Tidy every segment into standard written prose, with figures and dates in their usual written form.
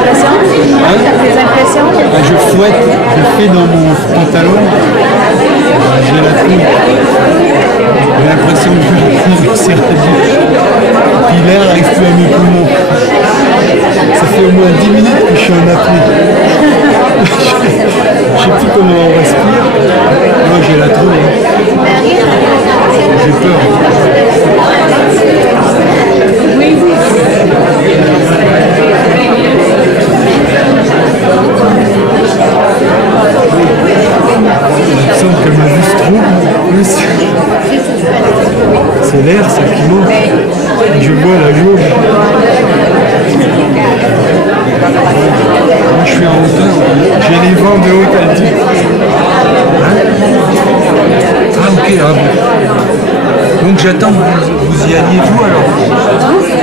impressions? Hein? Tes impressions? Ah, je fouette, je fais dans mon pantalon. J'ai la trouille. J'ai l'impression que c'est réduit. Puis l'air n'arrive plus à mes poumons. Ça fait au moins 10 minutes que je suis en apnée. Je sais plus comment on respire. Moi j'ai la trouille. J'ai peur. Oui. Il me semble que ma vue se trouble. C'est l'air, ça qui monte. Je vois la jaune. Moi je suis en hauteur. J'ai les vents de haute altitude. Hein? Ah ok, ah bon. Donc j'attends que vous y alliez vous alors.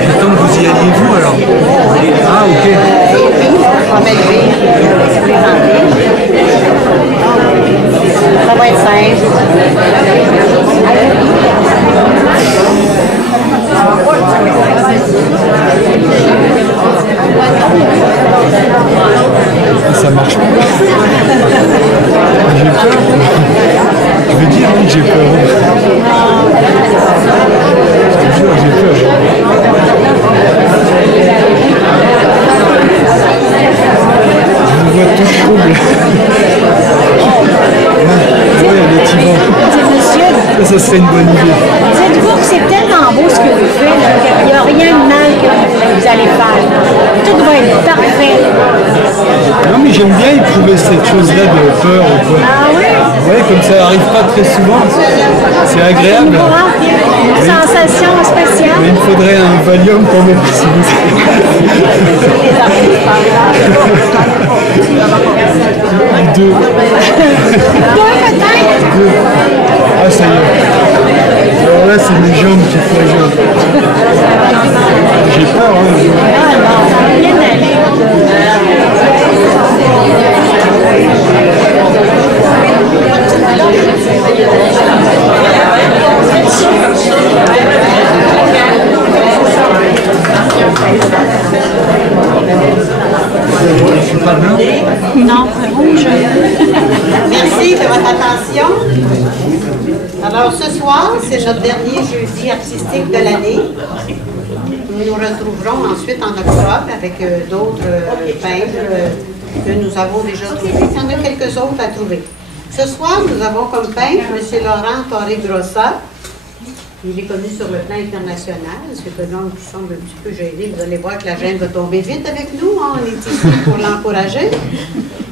J'attends que vous y alliez vous alors. Ah ok. Ça va être simple. Ça marche pas. J'ai peur. Je veux dire oui, j'ai peur. Je te jure, j'ai peur. Je me vois tout trouble. Oui, il y a des petits vents. Ça serait une bonne idée. Dites-vous que c'est tellement beau ce que vous faites, qu'il n'y a rien de mal que vous allez faire. Tout va être parfait. Non mais j'aime bien éprouver cette chose-là de peur ou quoi. Ah oui? Ouais, comme ça n'arrive pas très souvent. C'est agréable. Une sensation spéciale. Mais il me faudrait un Valium quand même, s'il vous plaît. Deux. Deux peut-être? Deux. Ah ça y est. Alors là c'est mes jambes qui flageolent. J'ai peur, hein. Ah non, ça va bien aller. Je suis pas blanc. Non, rouge. Merci de votre attention. Alors, ce soir, c'est notre dernier jeudi artistique de l'année. Nous nous retrouverons ensuite en octobre avec d'autres peintres que nous avons déjà trouvés. Il y en a quelques autres à trouver. Ce soir, nous avons comme peintre M. Laurent Torregrossa. Il est connu sur le plan international. C'est un homme qui semble un petit peu gêné. Vous allez voir que la gêne va tomber vite avec nous. Hein? On est ici pour l'encourager.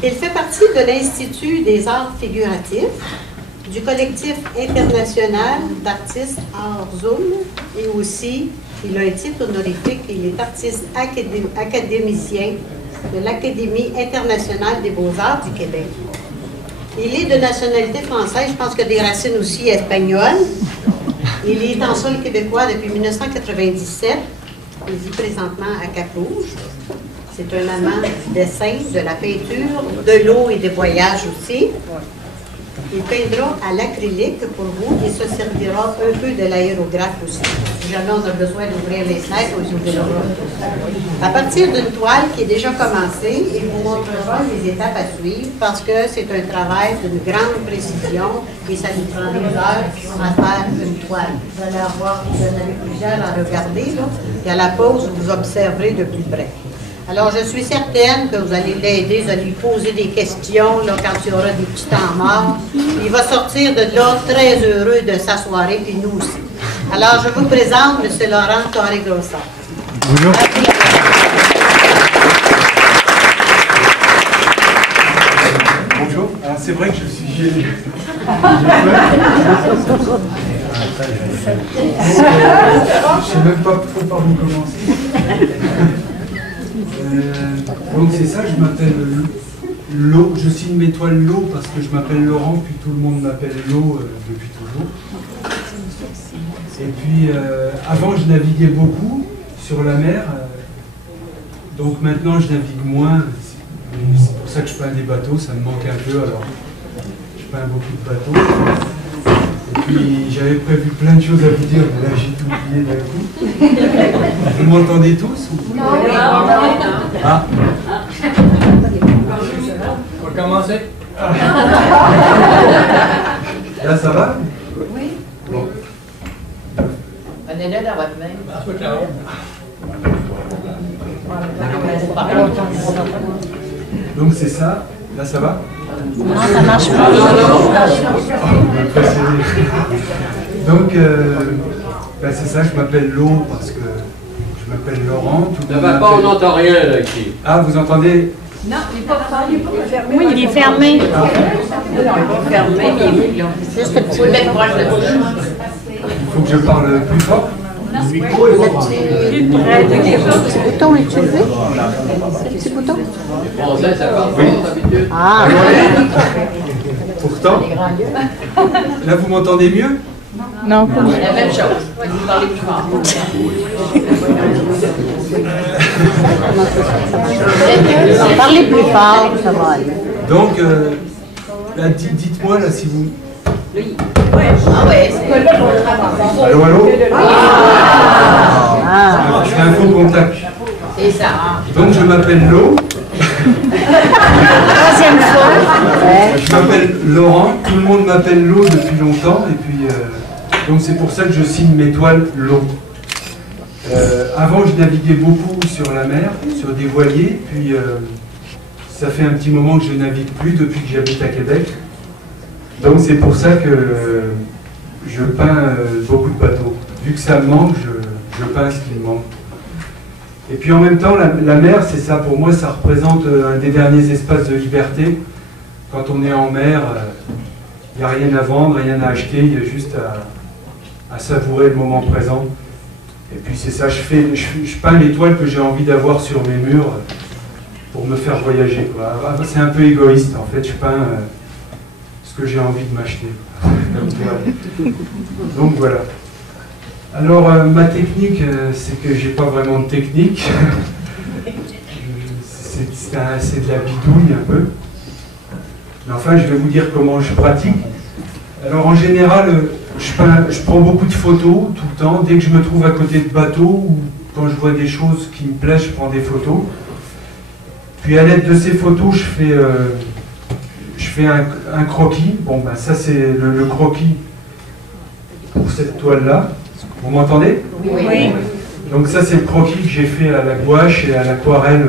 Il fait partie de l'Institut des arts figuratifs, du collectif international d'artistes Art Zoom et aussi, il a un titre honorifique, il est artiste académicien de l'Académie internationale des beaux-arts du Québec. Il est de nationalité française, je pense qu'il a des racines aussi espagnoles. Il est en sol québécois depuis 1997. Il vit présentement à Cap-Rouge. C'est un amant du dessin, de la peinture, de l'eau et des voyages aussi. Il peindra à l'acrylique pour vous et se servira un peu de l'aérographe aussi. Si jamais on a besoin d'ouvrir les fenêtres, on ouvrira. À partir d'une toile qui est déjà commencée, il vous montrera les étapes à suivre parce que c'est un travail d'une grande précision et ça nous prend des heures à faire une toile. Vous allez avoir, vous en avez plusieurs à regarder, là, et à la pause, vous observerez de plus près. Alors, je suis certaine que vous allez l'aider, vous allez lui poser des questions là, quand il y aura des petits temps morts. Il va sortir de là très heureux de sa soirée, puis nous aussi. Alors, je vous présente M. Laurent Torregrossa. Bonjour. Bonjour. Alors, c'est vrai que je suis gêné. Je ne sais même pas trop par où commencer. Donc c'est ça, je m'appelle Lo, je signe mes toiles Lo parce que je m'appelle Laurent, puis tout le monde m'appelle Lo depuis toujours. Et puis avant je naviguais beaucoup sur la mer, donc maintenant je navigue moins, c'est pour ça que je peins des bateaux, ça me manque un peu, alors je peins beaucoup de bateaux. Et puis j'avais prévu plein de choses à vous dire, mais là j'ai tout oublié d'un coup. Vous m'entendez tous ou... Non. Ah, Commencez. Là, ça va? Oui. Bon. Prenez-le dans votre main. Donc c'est ça. Là, ça va? Non, ça marche pas. Donc, c'est ça, je m'appelle Lo parce que je m'appelle Laurent. Tout le Ne monde va pas, on m'appelle- n'entend rien là ici. Ah, vous entendez? Non, il n'est pas fermé. Oui, il est fermé. Non, il n'est pas fermé, mais il est juste un petit peu. Mettre proche de la bouche. Il faut que je parle plus fort? Le petit bouton est levé? Le petit bouton? Français, ça parle pas d'habitude. Ah, Pourtant. Là, vous m'entendez mieux? Non. La même chose. Vous parlez plus fort. parlez plus fort, ça va aller. Donc, là, dites-moi là si vous... Ah ouais, c'est Allô, allô? Ah, Je fais un faux contact. c'est ça. Donc, je m'appelle Lo. Troisième fois. Je m'appelle Laurent. Tout le monde m'appelle Lo depuis longtemps. Et puis, donc c'est pour ça que je signe mes toiles Lo. Avant, je naviguais beaucoup sur la mer, sur des voiliers. Puis, ça fait un petit moment que je navigue plus depuis que j'habite à Québec. Donc c'est pour ça que je peins beaucoup de bateaux. Vu que ça me manque, je peins ce qui me manque. Et puis en même temps, la mer, c'est ça, pour moi, ça représente un des derniers espaces de liberté. Quand on est en mer, il n'y a rien à vendre, rien à acheter, il y a juste à savourer le moment présent. Et puis c'est ça, je peins les toiles que j'ai envie d'avoir sur mes murs pour me faire voyager, quoi. C'est un peu égoïste, en fait, je peins ce que j'ai envie de m'acheter. Donc voilà. Alors ma technique, c'est que j'ai pas vraiment de technique. C'est de la bidouille un peu. Mais enfin, je vais vous dire comment je pratique. Alors en général, je prends beaucoup de photos tout le temps. Dès que je me trouve à côté de bateaux ou quand je vois des choses qui me plaisent, je prends des photos. Puis à l'aide de ces photos, je fais un croquis. Bon, ben ça c'est le croquis pour cette toile-là. Vous m'entendez? Oui. Donc ça c'est le croquis que j'ai fait à la gouache et à l'aquarelle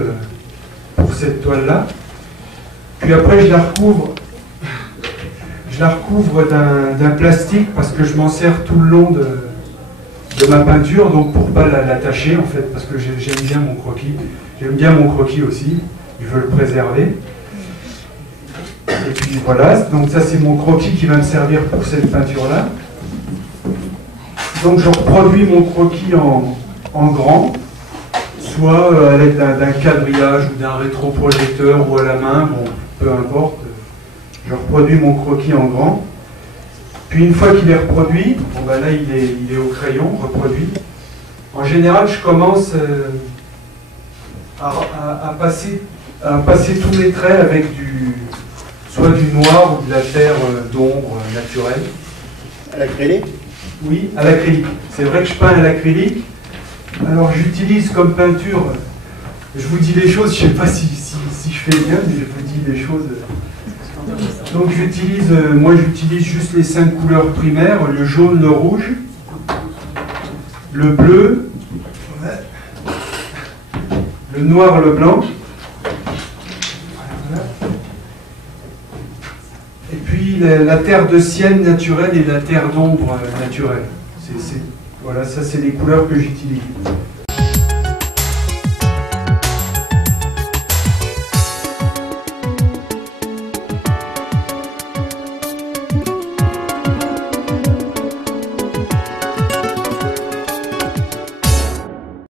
pour cette toile-là. Puis après je la recouvre d'un plastique parce que je m'en sers tout le long de ma peinture, donc pour pas l'attacher en fait, parce que j'aime bien mon croquis. J'aime bien mon croquis aussi, je veux le préserver. Et puis voilà, donc ça c'est mon croquis qui va me servir pour cette peinture-là. Donc je reproduis mon croquis en grand, soit à l'aide d'un quadrillage ou d'un rétroprojecteur ou à la main, bon, peu importe. Je reproduis mon croquis en grand. Puis une fois qu'il est reproduit, bon ben là il est au crayon, reproduit. En général, je commence à passer tous mes traits avec soit du noir ou de la terre d'ombre naturelle. À l'acrylique? Oui, à l'acrylique. C'est vrai que je peins à l'acrylique. Alors j'utilise comme peinture, je vous dis les choses, je ne sais pas si je fais bien, mais je vous dis les choses. Donc moi j'utilise juste les 5 couleurs primaires, le jaune, le rouge, le bleu, le noir, le blanc. Et puis la terre de sienne naturelle et la terre d'ombre naturelle. Voilà, ça c'est les couleurs que j'utilise.